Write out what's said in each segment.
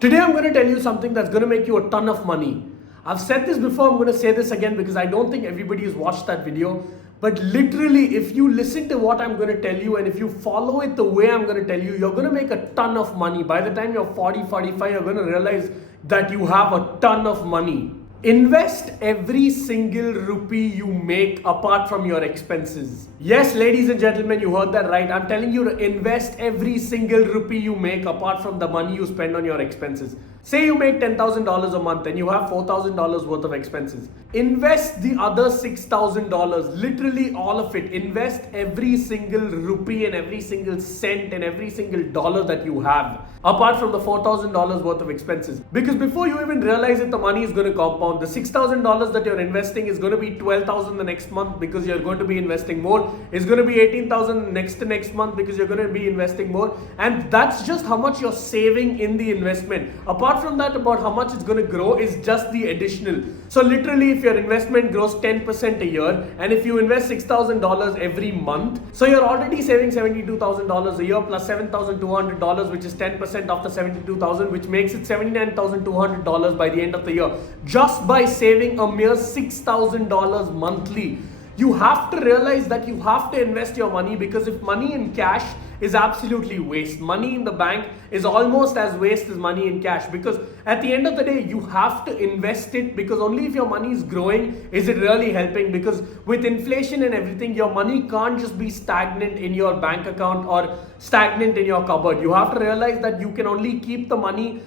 Today I'm going to tell you something that's going to make you a ton of money. I've said this before, I'm going to say this again because I don't think everybody has watched that video. But literally, if you listen to what I'm going to tell you and if you follow it the way I'm going to tell you, you're going to make a ton of money. By the time you're 40, 45, you're going to realize that you have a ton of money. Invest every single rupee you make apart from your expenses. Yes, ladies and gentlemen, you heard that right. I'm telling you to invest every single rupee you make apart from the money you spend on your expenses. Say you make $10,000 a month and you have $4,000 worth of expenses. Invest the other $6,000, literally all of it. Invest every single rupee and every single cent and every single dollar that you have, apart from the $4,000 worth of expenses. Because before you even realize it, the money is going to compound. The $6,000 that you're investing is going to be $12,000 the next month because you're going to be investing more. It's going to be $18,000 next month because you're going to be investing more. And that's just how much you're saving in the investment. Apart from that, about how much it's going to grow is just the additional. So literally, if your investment grows 10% a year and if you invest $6,000 every month, so you're already saving $72,000 a year plus $7,200, which is 10% of the $72,000, which makes it $79,200 by the end of the year, just by saving a mere $6,000 monthly. You have to realize that you have to invest your money, because if money in cash is absolutely waste, money in the bank is almost as waste as money in cash, because at the end of the day you have to invest it, because only if your money is growing is it really helping. Because with inflation and everything, your money can't just be stagnant in your bank account or stagnant in your cupboard. You have to realize that you can only keep the money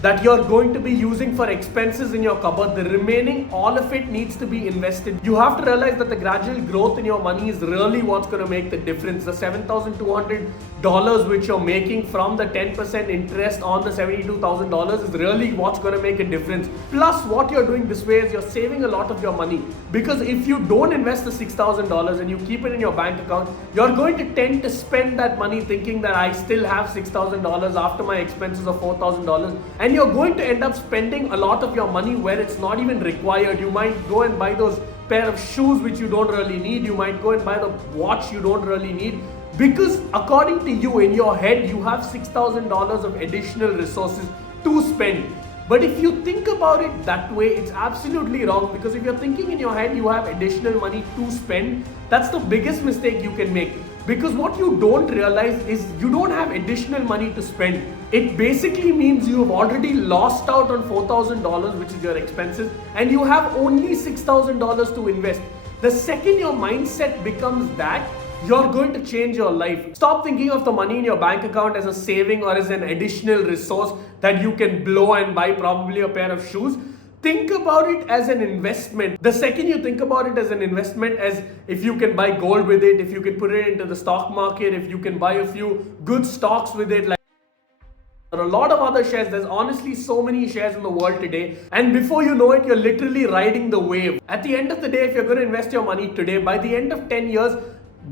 that you're going to be using for expenses in your cupboard. The remaining, all of it needs to be invested. You have to realize that the gradual growth in your money is really what's going to make the difference. The $7,200 which you're making from the 10% interest on the $72,000 is really what's going to make a difference. Plus, what you're doing this way is you're saving a lot of your money, because if you don't invest the $6,000 and you keep it in your bank account, you're going to tend to spend that money thinking that I still have $6,000 after my expenses of $4,000. And you're going to end up spending a lot of your money where it's not even required. You might go and buy those pair of shoes which you don't really need. You might go and buy the watch you don't really need, because according to you, in your head, you have $6,000 of additional resources to spend. But if you think about it that way, it's absolutely wrong, because if you're thinking in your head you have additional money to spend, that's the biggest mistake you can make. Because what you don't realize is you don't have additional money to spend. It basically means you have already lost out on $4,000, which is your expenses, and you have only $6,000 to invest. The second your mindset becomes that, you're going to change your life. Stop thinking of the money in your bank account as a saving or as an additional resource that you can blow and buy probably a pair of shoes. Think about it as an investment. The second you think about it as an investment, as if you can buy gold with it, if you can put it into the stock market, if you can buy a few good stocks with it, like a lot of other shares. There's honestly so many shares in the world today, and before you know it, you're literally riding the wave. At the end of the day, if you're going to invest your money today, by the end of 10 years,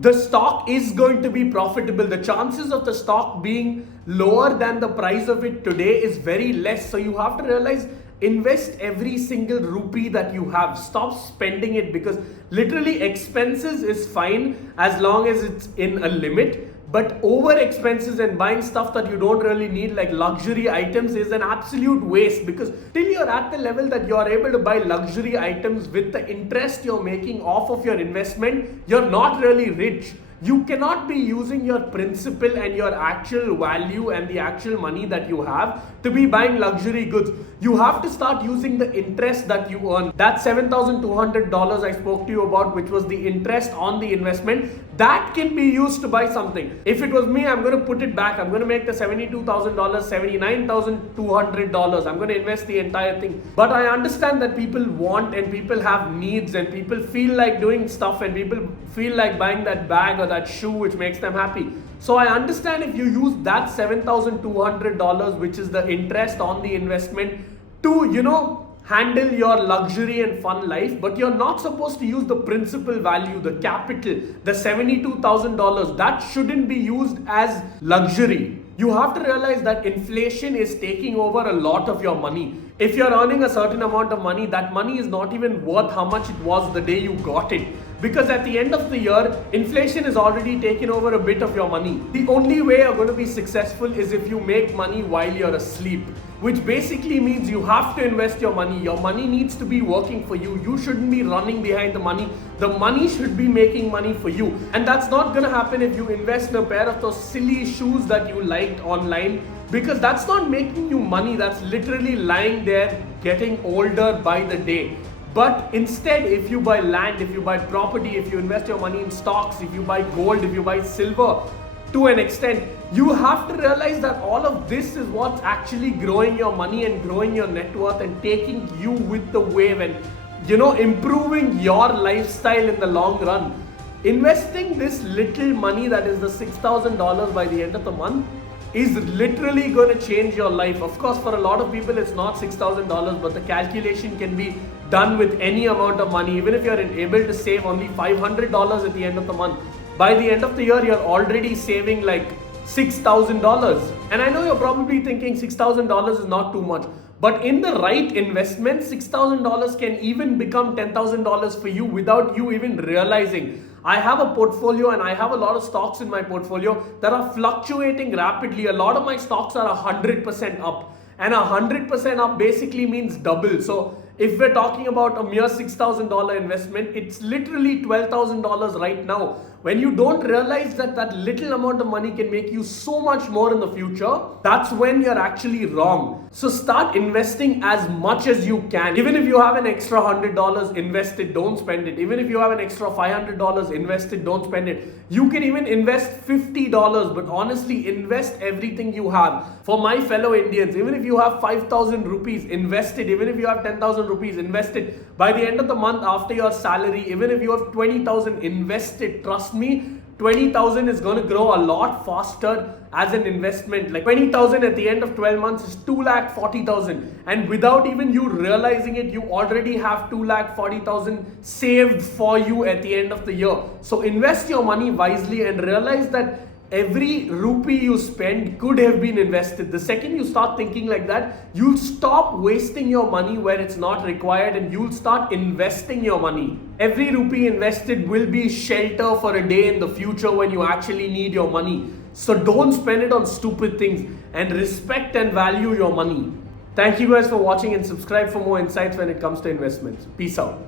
the stock is going to be profitable. The chances of the stock being lower than the price of it today is very less. So you have to realize, invest every single rupee that you have. Stop spending it, because literally expenses is fine as long as it's in a limit. But over expenses and buying stuff that you don't really need, like luxury items, is an absolute waste, because till you're at the level that you're able to buy luxury items with the interest you're making off of your investment, you're not really rich. You cannot be using your principal and your actual value and the actual money that you have to be buying luxury goods. You have to start using the interest that you earn. That $7,200 I spoke to you about, which was the interest on the investment, that can be used to buy something. If it was me, I'm going to put it back. I'm going to make the $72,000 $79,200. I'm going to invest the entire thing. But I understand that people want and people have needs and people feel like doing stuff and people feel like buying that bag or that shoe which makes them happy. So I understand if you use that $7,200, which is the interest on the investment, to, handle your luxury and fun life, but you're not supposed to use the principal value, the capital, the $72,000. That shouldn't be used as luxury. You have to realize that inflation is taking over a lot of your money. If you're earning a certain amount of money, that money is not even worth how much it was the day you got it. Because at the end of the year, inflation is already taken over a bit of your money. The only way you're going to be successful is if you make money while you're asleep. which basically means you have to invest your money. Your money needs to be working for you. You shouldn't be running behind the money. The money should be making money for you. And that's not gonna happen if you invest in a pair of those silly shoes that you liked online, because that's not making you money. That's literally lying there getting older by the day. But instead, if you buy land, if you buy property, if you invest your money in stocks, if you buy gold, if you buy silver, to an extent, you have to realize that all of this is what's actually growing your money and growing your net worth and taking you with the wave and, improving your lifestyle in the long run. Investing this little money, that is the $6,000 by the end of the month, is literally going to change your life. Of course, for a lot of people, it's not $6,000, but the calculation can be done with any amount of money. Even if you're able to save only $500 at the end of the month, by the end of the year, you're already saving like $6,000. And I know you're probably thinking $6,000 is not too much, but in the right investment, $6,000 can even become $10,000 for you without you even realizing. I have a portfolio and I have a lot of stocks in my portfolio that are fluctuating rapidly. A lot of my stocks are 100% up, and 100% up basically means double. So if we're talking about a mere $6,000 investment, it's literally $12,000 right now. When you don't realize that that little amount of money can make you so much more in the future, that's when you're actually wrong. So start investing as much as you can. Even if you have an extra $100 invested, don't spend it. Even if you have an extra $500 invested, don't spend it. You can even invest $50, but honestly, invest everything you have. For my fellow Indians, even if you have 5,000 rupees invested, even if you have 10,000 rupees invested, by the end of the month after your salary, even if you have 20,000 invested, trust me, 20,000 is going to grow a lot faster as an investment. Like 20,000 at the end of 12 months is 2,40,000, and without even you realizing it, you already have 2,40,000 saved for you at the end of the year. So invest your money wisely and realize that every rupee you spend could have been invested. The second you start thinking like that, you'll stop wasting your money where it's not required and you'll start investing your money. Every rupee invested will be shelter for a day in the future when you actually need your money. So don't spend it on stupid things and respect and value your money. Thank you guys for watching and subscribe for more insights when it comes to investments. Peace out.